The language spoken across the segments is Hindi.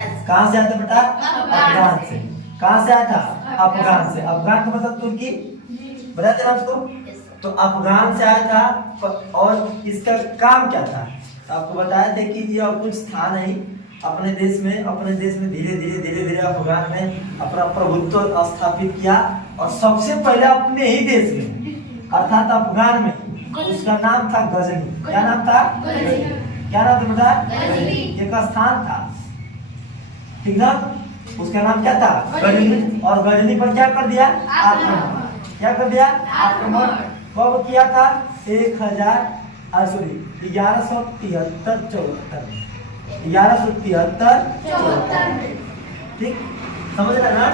कहाँ से आया था बेटा? अफगान से। कहाँ से आया था? अफगान से। अफगान का मतलब तुर्की, बताते ना आपको। तो अफगान से आया था और इसका काम क्या था? तो आपको बताया था कि यह कुछ था नहीं, अपने देश में धीरे धीरे अफगान में अपना प्रभुत्व स्थापित किया और सबसे पहले अपने ही देश में अर्थात अफगान में उसका नाम था गजनी। क्या नाम था? क्या नाम था बेटा? एक स्थान था, ठीक ना। उसका नाम क्या था? गजनी। और गजनी पर क्या कर दिया? आक्रमण। क्या कर दिया? आक्रमण। कब किया था? 1173-74 में। ठीक, समझ रहे ना?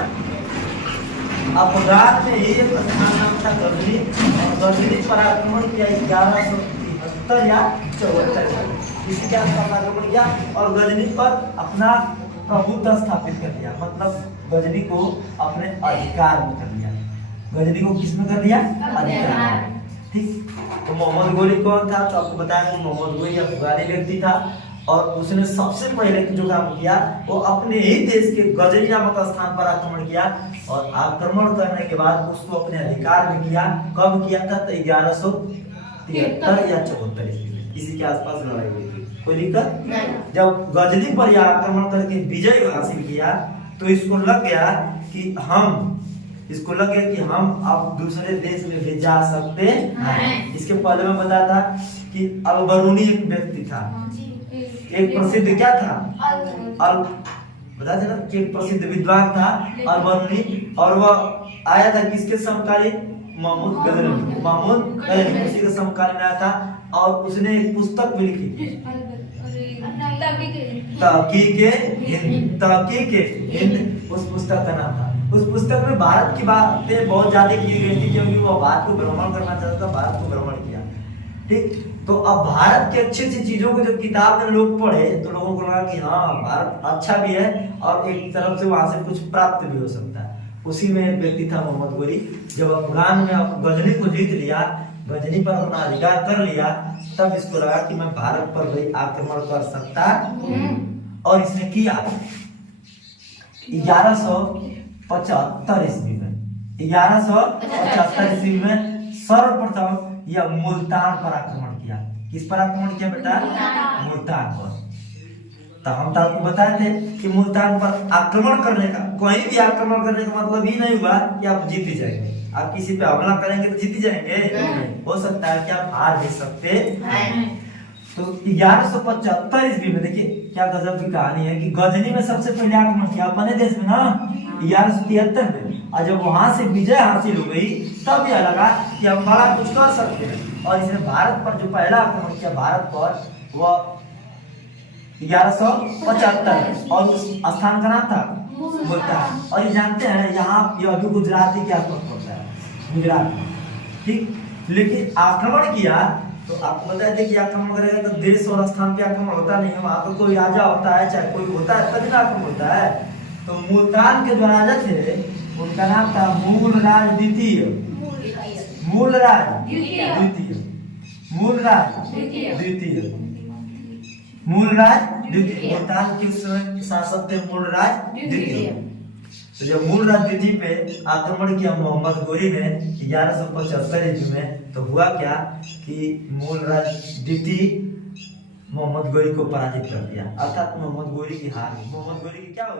अफगान में ही एक स्थान नाम था गजनी और गजनी पर आक्रमण किया 1173 या 74। इसी के आसपास आक्रमण किया और गजनी पर अपना प्रभुत्व स्थापित कर दिया, मतलब गजनी को अपने अधिकार में कर लिया। गजनी को किस में कर दिया? अधिकार। ठीक। तो मोहम्मद गोरी कौन था? तो आपको बताया कि मोहम्मद गोरी अफगानी व्यक्ति था और उसने सबसे पहले जो काम किया वो अपने ही देश के गजनी नामक स्थान पर आक्रमण किया और आक्रमण करने के बाद उसको अपने अधिकार में किया। कब किया था? तो 1173 या 74 इसी के आसपास लड़ाई हुई थी। कोई दिक्कत नहीं। जब गजनी पर यह आक्रमण करके विजय हासिल किया तो इसको लग गया कि हम अब दूसरे देश में भी जा सकते हैं। इसके पहले मैं बताया था कि अल-बरूनी एक व्यक्ति था, एक प्रसिद्ध क्या था? बताते ना कि एक प्रसिद्ध विद्वान था अल-बरूनी और वह आया था किसके समकालीन? महमूद गजनवी उसी के समकालीन आया था और उसने एक पुस्तक भी लिखी थी, तहकीक हिंद उस पुस्तक का नाम था। उस पुस्तक में भारत की बातें बहुत ज्यादा की गई थी क्योंकि वो भारत को भ्रमण करना चाहता था, भारत को भ्रमण किया। ठीक। तो अब भारत की अच्छी अच्छी चीजों को जब किताब में लोग पढ़े तो लोगों को लगा कि हाँ भारत अच्छा भी है और एक तरफ से वहां से कुछ प्राप्त भी हो सकता है। उसी में एक व्यक्ति था मोहम्मद गोरी। जब अफगान में गजनी को जीत लिया, गजनी पर अपना अधिकार कर लिया, तब इसको लगा कि मैं भारत पर भी आक्रमण कर सकता और इसने किया। 1175 ईस्वी में सर्वप्रथम यह मुल्तान पर आक्रमण किया। किस पर आक्रमण किया बेटा? मुल्तान पर। तो हम तो आपको बताए थे कि मुल्तान पर आक्रमण करने का, कोई भी आक्रमण करने का मतलब ये नहीं हुआ कि आप जीत ही जाएंगे। आप किसी पे हमला करेंगे तो जीत ही जाएंगे? हो सकता है कि आप हार भी सकते हैं। तो 1175 ईस्वी में देखिए क्या गजब की कहानी है कि गजनी में सबसे पहले आक्रमण किया अपने देश में ना 1173 में, और जब वहां से विजय हासिल हो गई तब यह लगा कि हम बड़ा कुछ कर सकते हैं और इसने भारत पर जो पहला आक्रमण किया भारत पर वह 1175 और उस स्थान का नाम था मुल्तान। और ये जानते हैं यहाँ ये अभी गुजराती के आसपास पड़ता है, गुजरात। ठीक। लेकिन आक्रमण किया तो आपको बताया थे कि आक्रमण करेगा तो देश और स्थान पे आक्रमण होता नहीं है, वहां पर कोई राजा होता है, चाहे कोई होता है तभी आक्रमण होता है। तो मुल्तान के जो राजा थे उनका नाम था मूलराज द्वितीय। मुल्तान के उस समय शासक थे मूलराज द्वितीय। तो जब मूलराज द्वितीय पे आक्रमण किया मोहम्मद गोरी ने 1175 ईस्वी में, तो हुआ क्या कि मूलराज द्वितीय मोहम्मद गोरी को पराजित कर दिया, अर्थात मोहम्मद गोरी की हार। मोहम्मद गोरी की क्या हुई?